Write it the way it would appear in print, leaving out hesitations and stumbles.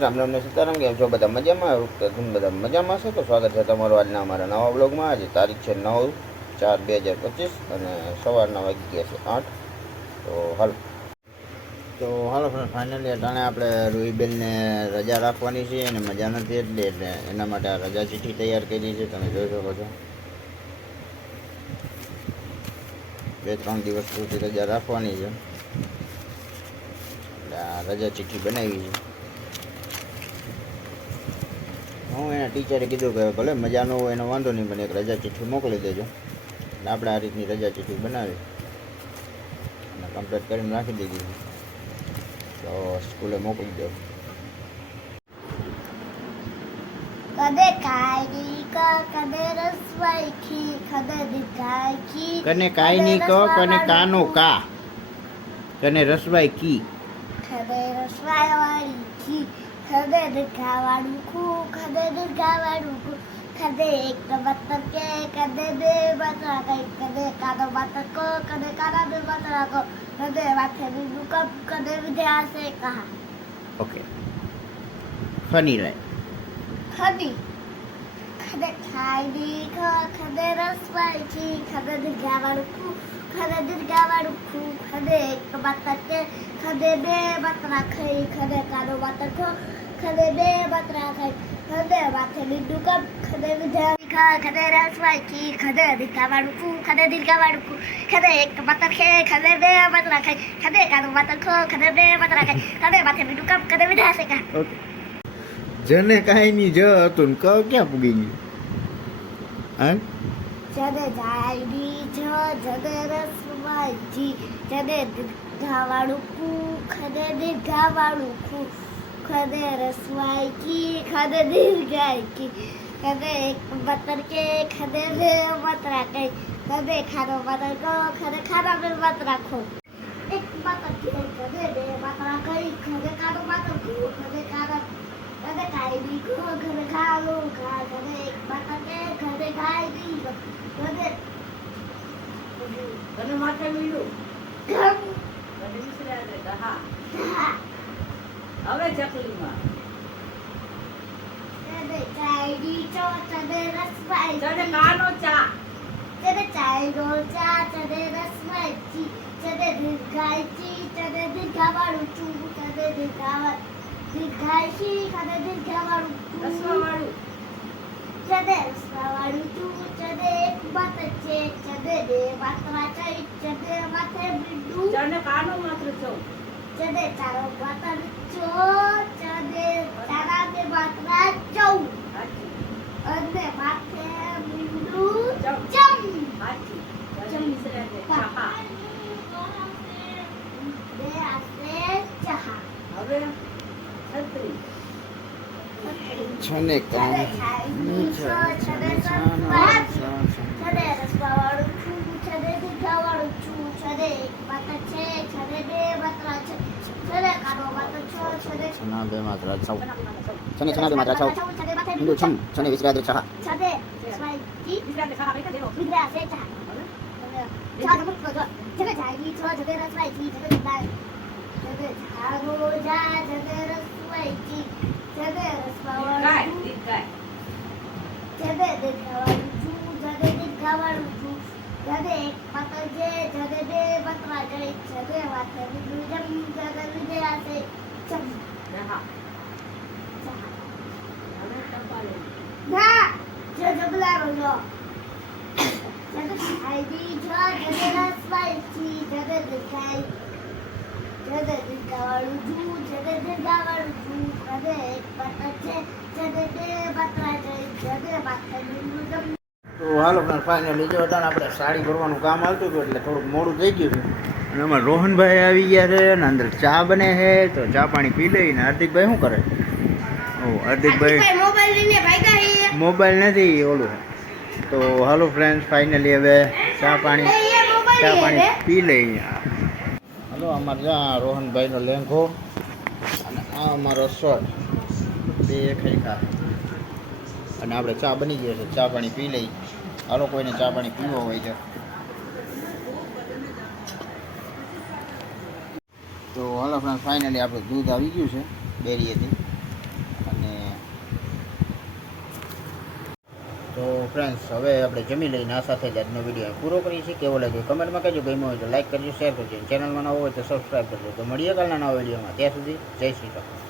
રામ રામ ને સીતારામ. કેમ છો બધા? મજામાં? બધા મજામાં છે તો સ્વાગત છે તમારું આજના અમારા નવા બ્લોગમાં. આજે તારીખ છે 9/4/2025 અને સવારના વાગી ગયા છે 8. તો હાલો ફ્રેન્ડ, ફાઇનલી અટાણે આપણે રૂહીબેનને રજા રાખવાની છે અને મજા નથી એટલે એના માટે આ રજા ચિઠ્ઠી તૈયાર કરી છે. તમે જોઈ શકો છો 2-3 દિવસ સુધી રજા રાખવાની છે એટલે આ રજા ચિઠ્ઠી બનાવી છે. હું એના ટીચરે કીધું કે ભલે મજા ન હોય એનો વાંધો નહીં, પણ એક રજા ચિઠ્ઠી મોકલી દેજો. એટલે આપણે આ રીતની રજા ચિઠ્ઠી બનાવી અને કમ્પ્લીટ કરીને રાખી દીધી તો સ્કૂલે મોકલી દો. કદે કાયની ક કદે રસવાઈ ખી કદે દિખાઈ ખી કને કાઈ ની ક કને કાનો કા કને રસવાઈ કી કદે રસવાઈ વાળી ખી કદે દિખાવાળું ખુ કદે દિખાવાળું ખુ કદે એક બતર કે કદે બે બતરા કઈ કદે કાદો બતર કો કદે કાદા બે બતરા કો કદે વાથે બીજું કપ કદે વિદ્યા સે કહા. Okay, funny line. ખદી ખદે ખાઈ ખદે રસવાઈ ખી ખદે દિખાવાળું ખુ ખદે દિખાવાળું ખુ ખદે એક બતર કે ખદે બે બતરા ખાઈ ખદે કાદો બતર કો ખદે બે બતરા ખાઈ ખદે વાથે બીજું કપ ખદે વિદ્યા ખા ખદે રસવાઈ ખી ખદે દિખાવાળું ખુ ખદે દિખાવાળું ખુ ખદે એક બતર કે ખદે બે બતરા ખાઈ ખદે કાદો બતર કો ખદે બે બતરા ખાઈ ખદે વાથે બીજું કપ ખદે વિદ્યા સે કહા. ઓકે, જને કાંઈ ની જ હતું ને ક ક્યાં પૂગી ગયું? હા, જદે જાયડી જ જદે રસવાઈ જી જદે દિખાવાળું ખુ ખદે દિખાવાળું ખુ ખદે રસવાઈ કી ખદે દિખાઈ કી ખદે એક બતર કે ખદે બે બતરા કઈ ખદે ખારો બતર કો ખદે ખારા બે બતરા ખો એક બતર કે ખદે બે બતરા કઈ ખદે કારો બતર ખો ખદે કારા ખદે ખાઈ દી ખો ખદે ખાલો ખા ખદે એક બતર કે ખદે ખાઈ દી ખદે તને માથે મીડું ગમ તને વિસર્યા દે હા હા હવે ચકલીમાં જદે ચાયડી ચો જદે રસવાઈ તને કાનો ચા જદે ચાયડો ચા જદે રસવાઈ ચી જદે દિખાઈ ચી જદે દિખાવાળું ચૂ જદે દિખાઈ ચી જદે દિખાવાળું રસવા વાળું જદે રસવાળું ચૂ જદે એક બતર છે જદે બે બતરા ચઈ જદે માથે બીડું તને કાનો માત્ર છો જદે ચારો બતર ચો જદે ચારા બે બતરા ચૌ અને માથે બીડું ચમ હાથી તને વિસર્યા દે ચા બે આસે ચહા હવે છત્રી છને કામ છદે રસવાળું છું છદે દિખાવાળું છું છદે એક બતર છે છદે બે બતરા છે છદે કાનો બતર છો છદે છના બે માત્રા છ છને છના બે માત્રા છ છદે માથે હિન્દુ છમ છને વિસરાદે છહ છદે રસવાઈ જી વિસર્યા દે ખા કઈ દેવો વિદ્યા સે ચા ચા મુક્ત જો છદે જાયની છો છદે રસવાઈ જી છદે દિખાઈ છદે જાગો જા છદે રસવાઈ જી છદે રસવાળું ગાય દીપ ગાય જદે દિખાવાળું છું જદે દિખાવાળું છું જદે એક બતર છે જદે બે બતરા જઈ જદે વાથે બીજું જમ જદે વિજયા સે ચમ હા હવે ટપાલે ના જો જબલા રોજો જદે ખાઈ જો જદે રસવાઈ છી જદે દિખાવાળું છું જદે દિખાવાળું છું જદે એક બતર છે જદે બે બતરા જઈ જદે વાથે બીજું જમ. તો હાલો ફ્રેન્ડ, ફાઇનલી જો હતા આપણે સાડી ભરવાનું કામ આવતું હતું એટલે થોડુંક મોડું થઈ ગયું છે અને અમારે રોહનભાઈ આવી ગયા છે અને અંદર ચા બને છે તો ચા પાણી પી લઈને હાર્દિકભાઈ શું કરે? ઓ હાર્દિકભાઈ મોબાઈલ લઈને ભાગ્યા હે મોબાઈલ નથી ઓલું. તો હાલો ફ્રેન્ડ્સ, ફાઇનલી હવે ચા પાણી પી લઈએ. હાલો, અમારે જ્યાં રોહનભાઈનો લેંઘો અને આ અમારો શર્ટ બે ખરીખા અને આપણે ચા બની ગયો છે. ચા પાણી પી લઈ. હાલો, કોઈને ચા પાણી પીવો હોય છે તો હાલો ફ્રેન્ડ, ફાઇનલી આપણું દૂધ આવી ગયું છે ડેરીએથી તો ફ્રેન્ડ્સ હવે આપણે જમી લઈને આ સાથે જ આજનો વિડીયો પૂરો કરીએ છીએ. કેવો લાગ્યો કમેન્ટમાં કહેજો. ગમ્યો હોય તો લાઈક કરજો, શેર કરજો, ચેનલમાં નવો હોય તો સબસ્ક્રાઈબ કરજો. તો મળીએ કાલના નવા વિડીયોમાં. ત્યાં સુધી જય શ્રી રામ.